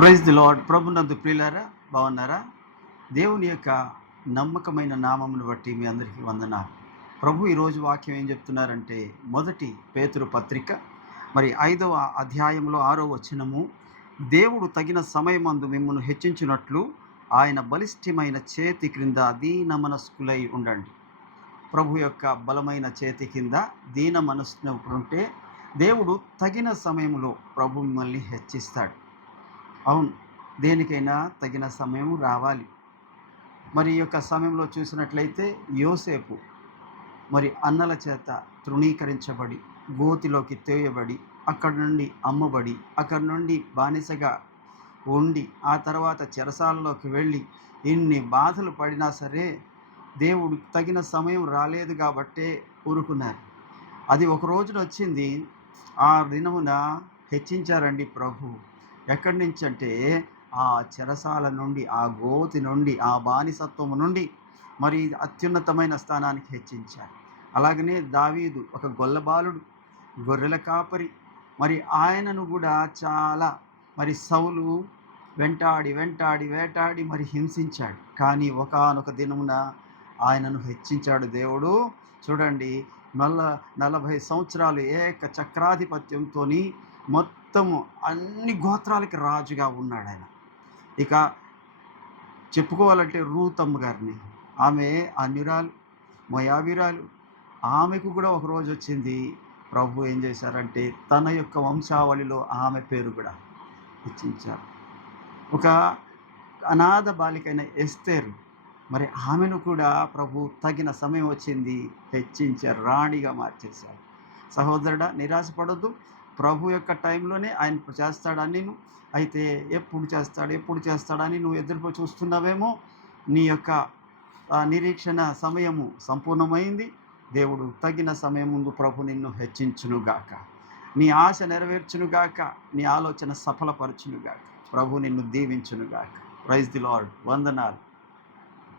Praise the lord. ప్రభునందు ప్రియులారా, బాగున్నారా? దేవుని యొక్క నమ్మకమైన నామమును బట్టి మీ అందరికీ వందనాలు. ప్రభు ఈరోజు వాక్యం ఏం చెప్తున్నారంటే, మొదటి పేతురు పత్రిక 5వ అధ్యాయంలో 6వ వచనము, దేవుడు తగిన సమయమందు మిమ్మును హెచ్చించునట్లు ఆయన బలిష్టమైన చేతి క్రింద దీన మనస్కులై ఉండండి. ప్రభు యొక్క బలమైన చేతి కింద దీన మనస్సును ఉంటే దేవుడు తగిన సమయంలో ప్రభు మిమ్మల్ని హెచ్చిస్తాడు. అవును, దేనికైనా తగిన సమయం రావాలి. ఈ యొక్క సమయంలో చూసినట్లయితే యోసేపు అన్నల చేత తృణీకరించబడి, గోతిలోకి తేయబడి, అక్కడి నుండి అమ్మబడి, అక్కడి నుండి బానిసగా ఉండి, ఆ తర్వాత చెరసాలలోకి వెళ్ళి ఇన్ని బాధలు పడినా సరే దేవుడు తగిన సమయం రాలేదు కాబట్టే ఊరుకున్నారు. అది ఒక రోజున వచ్చింది. ఆ దినమున హెచ్చించారండి ప్రభు. ఎక్కడి నుంచి అంటే ఆ చెరసాల నుండి, ఆ గోతి నుండి, ఆ బానిసత్వము నుండి అత్యున్నతమైన స్థానానికి హెచ్చించారు. అలాగనే దావీదు ఒక గొల్లబాలుడు, గొర్రెల కాపరి. ఆయనను కూడా చాలా సౌలు వెంటాడి వేటాడి హింసించాడు. కానీ ఒకానొక దినమున ఆయనను హెచ్చించాడు దేవుడు. చూడండి, 40 సంవత్సరాలు ఏక చక్రాధిపత్యంతో మొత్తము అన్ని గోత్రాలకి రాజుగా ఉన్నాడు ఆయన. ఇక చెప్పుకోవాలంటే రూతమ్మ గారిని, ఆమె అన్యురాలు, మోయాబీరాలు. ఆమెకు కూడా ఒకరోజు వచ్చింది. ప్రభు ఏం చేశారంటే తన యొక్క వంశావళిలో ఆమె పేరు కూడా హెచ్చించారు. ఒక అనాథ బాలికైన ఎస్తేరు, ఆమెను కూడా ప్రభు తగిన సమయం వచ్చింది హెచ్చించారు, రాణిగా మార్చేశారు. సహోదరుడా, నిరాశపడొద్దు. ప్రభు యొక్క టైంలోనే ఆయన చేస్తాడని అయితే ఎప్పుడు చేస్తాడని నువ్వు ఎదురు చూస్తున్నావేమో. నీ యొక్క నిరీక్షణ సమయము సంపూర్ణమైంది. దేవుడు తగిన సమయం ముందు ప్రభు నిన్ను హెచ్చించునుగాక, నీ ఆశ నెరవేర్చునుగాక, నీ ఆలోచన సఫలపరచునుగాక, ప్రభు నిన్ను దీవించునుగాక. Praise the Lord. వందనాలు.